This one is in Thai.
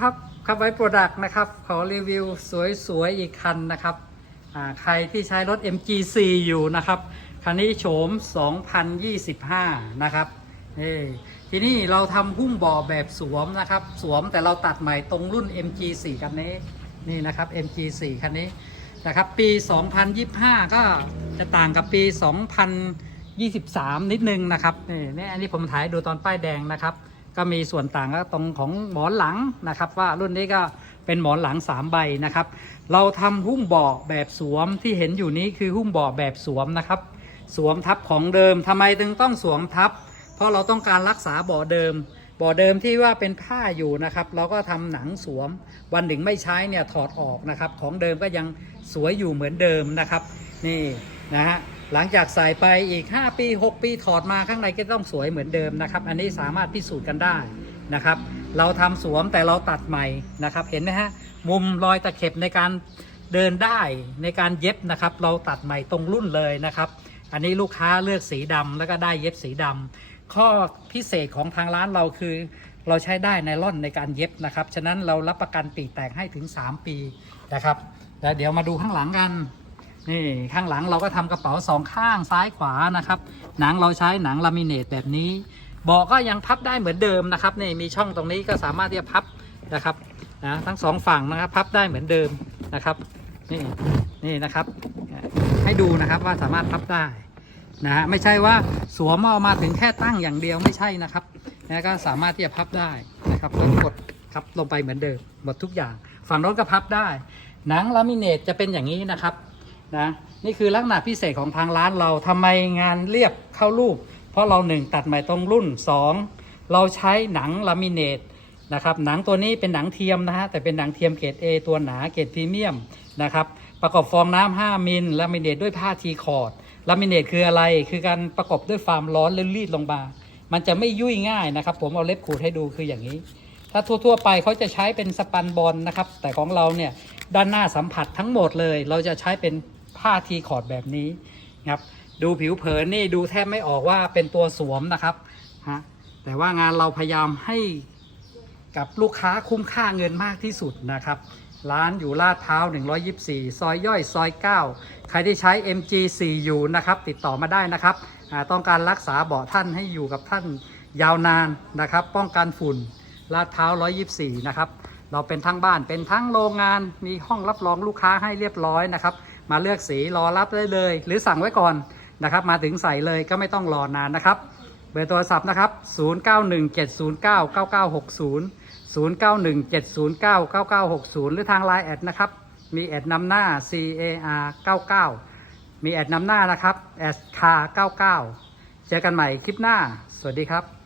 ครับครับไว้โปรดักต์นะครับ ขอรีวิวสวยๆ อีกคันนะครับอ่าใครที่ใช้รถ MG4 อยู่นะครับ คันนี้โฉม 2025 นะครับนี่ทีนี้เราทำหุ้มบาะแบบสวมนะครับ สวมแต่เราตัดใหม่ตรงรุ่น MG4 คันนี้นี่นะครับ MG4 คันนี้นะครับ ปี 2025 ก็จะต่างกับปี 2023 นิดนึงนะครับนี่นี่อันนี้ผมถ่ายดูตอนป้ายแดงนะครับ ก็มีส่วนต่างก็ตรงของหมอนหลังนะครับ ว่ารุ่นนี้ก็เป็นหมอนหลัง 3 ใบนะครับ เราทำหุ้มเบาะแบบสวมที่เห็นอยู่นี้คือหุ้มเบาะแบบสวมนะครับ สวมทับของเดิมทำไมถึงต้องสวมทับ เพราะเราต้องการรักษาเบาะเดิมเบาะเดิมที่ว่าเป็นผ้าอยู่นะครับ เราก็ทำหนังสวม วันหนึ่งไม่ใช้เนี่ยถอดออกนะครับ ของเดิมก็ยังสวยอยู่เหมือนเดิมนะครับ นี่นะฮะ หลังจากใส่ไปอีก 5 ปี 6 ปีถอดมาข้างในก็ต้องสวยเหมือนเดิมนะครับ อันนี้สามารถพิสูจน์กันได้นะครับ เราทำสวมแต่เราตัดใหม่นะครับ เห็นไหมฮะมุมรอยตะเข็บในการเดินได้ในการเย็บนะครับ เราตัดใหม่ตรงรุ่นเลยนะครับ อันนี้ลูกค้าเลือกสีดำแล้วก็ได้เย็บสีดำข้อพิเศษของทางร้านเราคือ เราใช้ได้ไนล่อนในการเย็บนะครับ ฉะนั้นเรารับประกันปีแตกให้ถึง 3 ปีนะครับแล้วเดี๋ยวมาดูข้างหลังกัน นี่ข้างหลังเราก็ทำกระเป๋าสองข้างซ้ายขวานะครับ หนังเราใช้หนังลามิเนตแบบนี้เบาะก็ยังพับได้เหมือนเดิมนะครับนี่มีช่องตรงนี้ก็สามารถที่จะพับนะครับนะทั้งสองฝั่งนะครับพับได้เหมือนเดิมนะครับนี่นี่นะครับ ให้ดูนะครับว่าสามารถพับได้นะฮะไม่ใช่ว่าสวมเอามาถึงแค่ตั้งอย่างเดียวไม่ใช่นะครับนะก็สามารถที่จะพับได้นะครับกดครับลงไปเหมือนเดิมหมดทุกอย่าง ฝั่งรถก็พับได้ หนังลามิเนตจะเป็นอย่างนี้นะครับ นะนี่คือลักษณะพิเศษของทางร้านเราทำไมงานเรียบเข้ารูป เพราะเราหนึ่งตัดใหม่ตรงรุ่น 2 เราใช้หนังลามิเนตนะครับหนังตัวนี้เป็นหนังเทียมนะฮะแต่เป็นหนังเทียมเกรด A ตัวหนาเกรดพรีเมียมนะครับประกอบฟองน้ำ5มิลลามิเนตด้วยผ้าทีคอร์ดลามิเนตคืออะไร คือการประกอบด้วยฟาร์มร้อนแล้วรีดลงมา มันจะไม่ยุ่ยง่ายนะครับ ผมเอาเล็บขูดให้ดูคืออย่างนี้ ถ้าทั่ว ๆ ไปเขาจะใช้เป็นสปันบอลนะครับ แต่ของเราเนี่ยด้านหน้าสัมผัสทั้งหมดเลย เราจะใช้เป็น ผ้าทีคอร์ดแบบนี้ครับดูผิวเผินนี่ดูแทบไม่ออกว่าเป็นตัวสวมนะครับฮะแต่ว่างานเราพยายามให้กับลูกค้าคุ้มค่าเงินมากที่สุดนะครับ ร้านอยู่ลาดพร้าว 124 ซอยย่อยซอย 9 ใครที่ใช้ MG4 อยู่นะครับ ติดต่อมาได้นะครับ ต้องการรักษาเบาะท่านให้อยู่กับท่านยาวนานนะครับ ป้องกันฝุ่นลาดพร้าว 124 นะครับ เราเป็นทั้งบ้านเป็นทั้งโรงงานมีห้องรับรองลูกค้าให้เรียบร้อยนะครับ มาเลือกสีรอรับได้เลย หรือสั่งไว้ก่อนนะครับ มาถึงใส่เลยก็ไม่ต้องรอนานนะครับ เบอร์โทรศัพท์นะครับ 0917099960 0917099960 หรือทาง Line แอดนะครับ มีแอดนำหน้า CAR 99 มีแอดนำหน้านะครับแอดคา99 เจอกันใหม่คลิปหน้า สวัสดีครับ